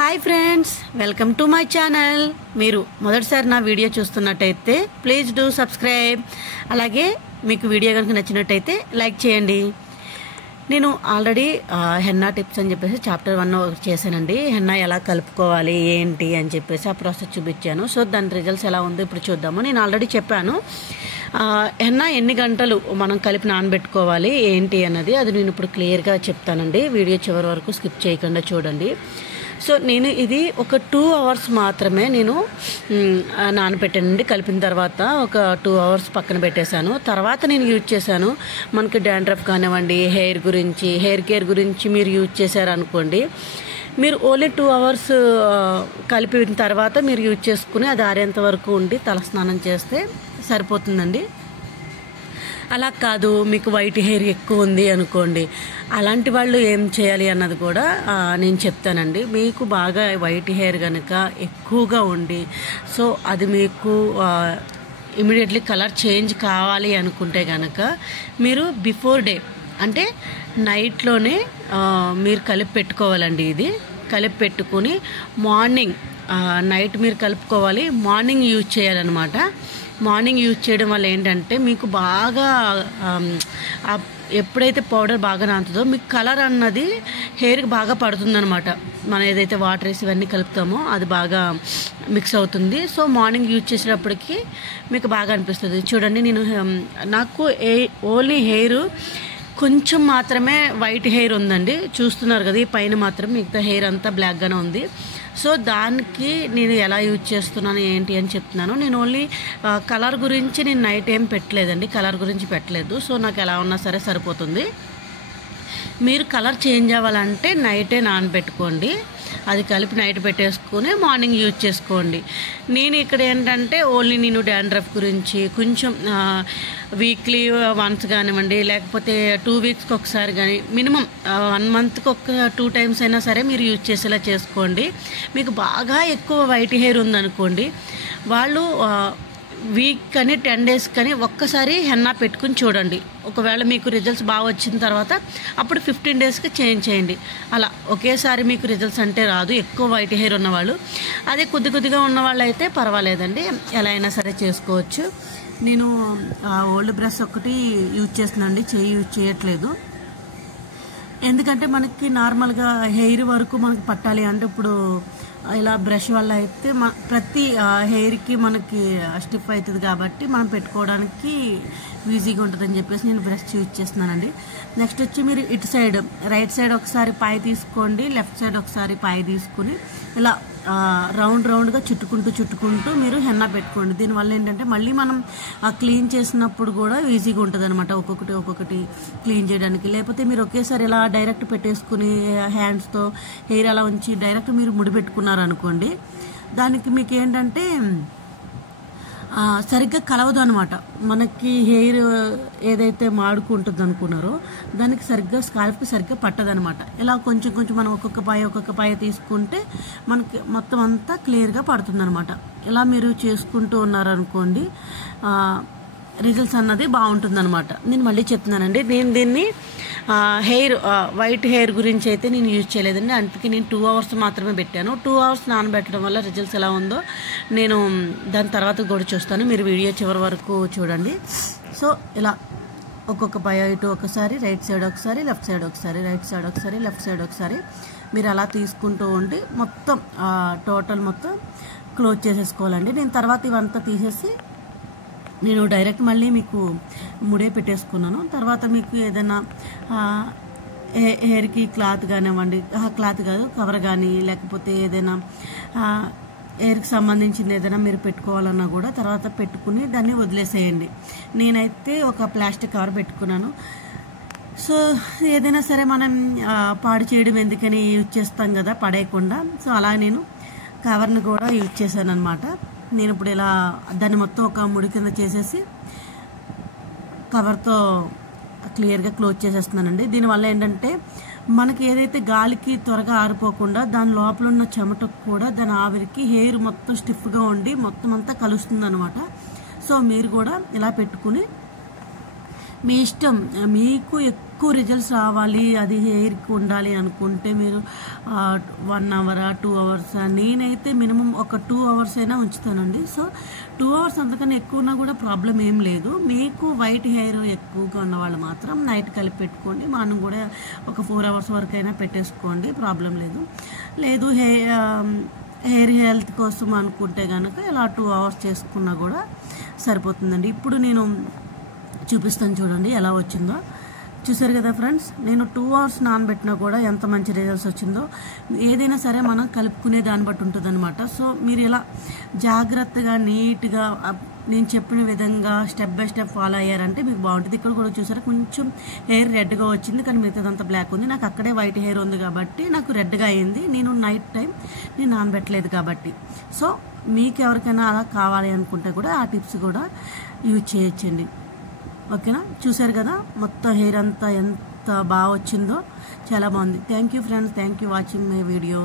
Hi friends, welcome to my channel. మీరు మొదటిసారి నా వీడియో చూస్తున్నట్టయితే ప్లీజ్ డూ సబ్స్క్రైబ్. అలాగే మీకు వీడియో కనుక నచ్చినట్టయితే లైక్ చేయండి. నేను ఆల్రెడీ హెన్నా టిప్స్ అని చెప్పేసి చాప్టర్ 1 చేశానండి. హెన్నా ఎలా కలుపుకోవాలి ఏంటి అని చెప్పేసి ఆ ప్రాసెస్ చూపించాను. సో దాని రిజల్ట్స్ ఎలా ఉందో ఇప్పుడు చూద్దాము. నేను ఆల్రెడీ చెప్పాను హెన్నా ఎన్ని గంటలు మనం కలిపి నానబెట్టుకోవాలి ఏంటి అన్నది. అది నేను ఇప్పుడు క్లియర్గా చెప్తానండి. వీడియో చివరి వరకు స్కిప్ చేయకుండా చూడండి. సో నేను ఇది ఒక 2 అవర్స్ మాత్రమే నేను నానబెట్టానండి. కలిపిన తర్వాత ఒక 2 అవర్స్ పక్కన పెట్టేశాను. తర్వాత నేను యూజ్ చేశాను. మనకి డాండ్రఫ్ కానివ్వండి, హెయిర్ కేర్ గురించి మీరు యూజ్ చేశారనుకోండి, మీరు ఓన్లీ 2 అవర్స్ కలిపిన తర్వాత మీరు యూజ్ చేసుకుని అది ఆరేంత వరకు ఉండి తలస్నానం చేస్తే సరిపోతుందండి. అలా కాదు, మీకు వైట్ హెయిర్ ఎక్కువ ఉంది అనుకోండి, అలాంటి వాళ్ళు ఏం చేయాలి అన్నది కూడా నేను చెప్తానండి. మీకు బాగా వైట్ హెయిర్ కనుక ఎక్కువగా ఉండి, సో అది మీకు ఇమీడియట్లీ కలర్ చేంజ్ కావాలి అనుకుంటే కనుక మీరు బిఫోర్ డే అంటే నైట్లోనే మీరు కలిపి పెట్టుకోవాలండి. ఇది కలిపి పెట్టుకుని మార్నింగ్ నైట్ మీరు కలుపుకోవాలి, మార్నింగ్ యూజ్ చేయాలన్నమాట. మార్నింగ్ యూజ్ చేయడం వల్ల ఏంటంటే మీకు బాగా ఎప్పుడైతే పౌడర్ బాగా నానుతుందో మీకు కలర్ అన్నది హెయిర్కి బాగా పడుతుందన్నమాట. మనం ఏదైతే వాటర్ వేసి ఇవన్నీ కలుపుతామో అది బాగా మిక్స్ అవుతుంది. సో మార్నింగ్ యూజ్ చేసేటప్పటికి మీకు బాగా అనిపిస్తుంది. చూడండి, నేను నాకు ఓన్లీ హెయిర్ కొంచెం మాత్రమే వైట్ హెయిర్ ఉందండి. చూస్తున్నారు కదా, ఈ పైన మాత్రం మిగతా హెయిర్ అంతా బ్లాక్గానే ఉంది. సో దానికి నేను ఎలా యూజ్ చేస్తున్నాను ఏంటి అని చెప్తున్నాను. నేను ఓన్లీ కలర్ గురించి నేను నైట్ ఏం పెట్టలేదండి, కలర్ గురించి పెట్టలేదు. సో నాకు ఎలా ఉన్నా సరే సరిపోతుంది. మీరు కలర్ చేంజ్ అవ్వాలంటే నైటే నానబెట్టుకోండి. అది కలిపి నైట్ పెట్టేసుకుని మార్నింగ్ యూజ్ చేసుకోండి. నేను ఇక్కడ ఏంటంటే ఓన్లీ నేను డాండ్రఫ్ గురించి కొంచెం వీక్లీ వన్స్ కానివ్వండి, లేకపోతే 2 వీక్స్కి ఒకసారి కానీ, మినిమం 1 మంత్కి ఒక 2 టైమ్స్ అయినా సరే మీరు యూజ్ చేసేలా చేసుకోండి. మీకు బాగా ఎక్కువ వైట్ హెయిర్ ఉందనుకోండి, వాళ్ళు వీక్ కానీ 10 డేస్ కానీ ఒక్కసారి హెన్నా పెట్టుకుని చూడండి. ఒకవేళ మీకు రిజల్ట్స్ బాగా వచ్చిన తర్వాత అప్పుడు 15 డేస్కి చేంజ్ చేయండి. అలా ఒకేసారి మీకు రిజల్ట్స్ అంటే రాదు, ఎక్కువ వైట్ హెయిర్ ఉన్నవాళ్ళు. అదే కొద్దిగా ఉన్నవాళ్ళు అయితే పర్వాలేదండి, ఎలా అయినా సరే చేసుకోవచ్చు. నేను ఓల్డ్ బ్రష్ ఒకటి యూజ్ చేస్తున్నానండి, చేయి యూజ్ చేయట్లేదు. ఎందుకంటే మనకి నార్మల్గా హెయిర్ వరకు మనకి పట్టాలి అంటే ఇప్పుడు ఇలా బ్రష్ వల్ల అయితే ప్రతి హెయిర్కి మనకి స్టిఫ్ అవుతుంది కాబట్టి మనం పెట్టుకోవడానికి ఈజీగా ఉంటుందని చెప్పేసి నేను బ్రష్ యూజ్ చేస్తున్నానండి. నెక్స్ట్ వచ్చి మీరు ఇటు సైడ్ రైట్ సైడ్ ఒకసారి పాయ తీసుకోండి, లెఫ్ట్ సైడ్ ఒకసారి పాయ తీసుకుని ఇలా రౌండ్గా చుట్టుకుంటూ మీరు హెన్నా పెట్టుకోండి. దీనివల్ల ఏంటంటే మళ్ళీ మనం క్లీన్ చేసినప్పుడు కూడా ఈజీగా ఉంటుంది అనమాట, ఒక్కొక్కటి క్లీన్ చేయడానికి. లేకపోతే మీరు ఒకేసారి ఇలా డైరెక్ట్ పెట్టేసుకుని హ్యాండ్స్తో హెయిర్ అలా ఉంచి డైరెక్ట్ మీరు ముడి పెట్టుకున్నారు అనుకోండి, దానికి మీకు ఏంటంటే సరిగ్గా కలవదు అనమాట. మనకి హెయిర్ ఏదైతే మాడుకుంటుంది అనుకున్నారో దానికి స్కాల్ప్కి సరిగ్గా పట్టదనమాట. ఇలా కొంచెం మనం ఒక్కొక్క పాయ తీసుకుంటే మనకి మొత్తం అంతా క్లియర్గా పడుతుంది అనమాట. ఇలా మీరు చేసుకుంటూ ఉన్నారనుకోండి, రిజల్ట్స్ అన్నది బాగుంటుందన్నమాట. నేను మళ్ళీ చెప్తున్నానండి, నేను దీన్ని వైట్ హెయిర్ గురించి అయితే నేను యూజ్ చేయలేదండి. అందుకే నేను 2 అవర్స్ మాత్రమే పెట్టాను. 2 అవర్స్ నానబెట్టడం వల్ల రిజల్ట్స్ ఎలా ఉందో నేను దాని తర్వాత కూడా చూస్తాను. మీరు వీడియో చివరి వరకు చూడండి. సో ఇలా ఒక్కొక్క పాయ ఇటు ఒకసారి, రైట్ సైడ్ ఒకసారి, లెఫ్ట్ సైడ్ ఒకసారి, రైట్ సైడ్ ఒకసారి, లెఫ్ట్ సైడ్ ఒకసారి మీరు అలా తీసుకుంటూ ఉండి మొత్తం టోటల్ మొత్తం క్లోజ్ చేసేసుకోవాలండి. నేను తర్వాత ఇవంతా తీసేసి నేను డైరెక్ట్ మళ్ళీ మీకు ముడే పెట్టేసుకున్నాను. తర్వాత మీకు ఏదైనా హెయిర్కి క్లాత్ కానివ్వండి, క్లాత్ కాదు కవర్ కానీ, లేకపోతే ఏదైనా హెయిర్కి సంబంధించింది ఏదైనా మీరు పెట్టుకోవాలన్నా కూడా తర్వాత పెట్టుకుని దాన్ని వదిలేసేయండి. నేనైతే ఒక ప్లాస్టిక్ కవర్ పెట్టుకున్నాను. సో ఏదైనా సరే మనం పాడు చేయడం ఎందుకని యూజ్ చేస్తాం కదా, పడేయకుండా. సో అలా నేను కవర్ని కూడా యూజ్ చేశాను అనమాట. నేను ఇప్పుడు ఇలా దాన్ని మొత్తం ఒక ముడి కింద చేసేసి కవర్తో క్లియర్గా క్లోజ్ చేసేస్తున్నానండి. దీనివల్ల ఏంటంటే మనకి ఏదైతే గాలికి త్వరగా ఆరిపోకుండా దాని లోపల ఉన్న చెమటకు కూడా దాని ఆవిరికి హెయిర్ మొత్తం స్టిఫ్గా ఉండి మొత్తం అంతా కలుస్తుంది అనమాట. సో మీరు కూడా ఇలా పెట్టుకుని మీ ఇష్టం, మీకు ఎక్కువ రిజల్ట్స్ రావాలి, అది హెయిర్కి ఉండాలి అనుకుంటే మీరు 1 అవర్ 2 అవర్స్, నేనైతే మినిమం ఒక 2 అవర్స్ అయినా ఉంచుతానండి. సో 2 అవర్స్ అంతకన్నా ఎక్కువ ఉన్నా కూడా ప్రాబ్లం ఏం లేదు. మీకు వైట్ హెయిర్ ఎక్కువగా ఉన్న వాళ్ళు మాత్రం నైట్ కలిపి పెట్టుకోండి, మార్నింగ్ కూడా ఒక 4 అవర్స్ వరకు అయినా పెట్టేసుకోండి, ప్రాబ్లం లేదు. లేదు హెయిర్ హెల్త్ కోసం అనుకుంటే కనుక ఇలా 2 అవర్స్ చేసుకున్నా కూడా సరిపోతుందండి. ఇప్పుడు నేను చూపిస్తాను చూడండి ఎలా వచ్చిందో. చూసారు కదా ఫ్రెండ్స్, నేను 2 అవర్స్ నానబెట్టినా కూడా ఎంత మంచి రిజల్ట్స్ వచ్చిందో. ఏదైనా సరే మనం కలుపుకునే దాన్ని బట్టి ఉంటుంది అనమాట. సో మీరు ఇలా జాగ్రత్తగా నీట్గా నేను చెప్పిన విధంగా స్టెప్ బై స్టెప్ ఫాలో అయ్యారంటే మీకు బాగుంటుంది. ఇక్కడ కూడా చూసారా కొంచెం హెయిర్ రెడ్గా వచ్చింది, కానీ మిగతాదంతా బ్లాక్ ఉంది. నాకు అక్కడే వైట్ హెయిర్ ఉంది కాబట్టి నాకు రెడ్గా అయింది. నేను నైట్ టైం నేను నానబెట్టలేదు కాబట్టి. సో మీకు ఎవరికైనా అలా కావాలి అనుకుంటే కూడా ఆ టిప్స్ కూడా యూజ్ చేయొచ్చండి. ఓకేనా, చూసారు కదా మొత్తం హెయిర్ అంతా ఎంత బాగా వచ్చిందో, చాలా బాగుంది. Thank you friends, thank you watching my video.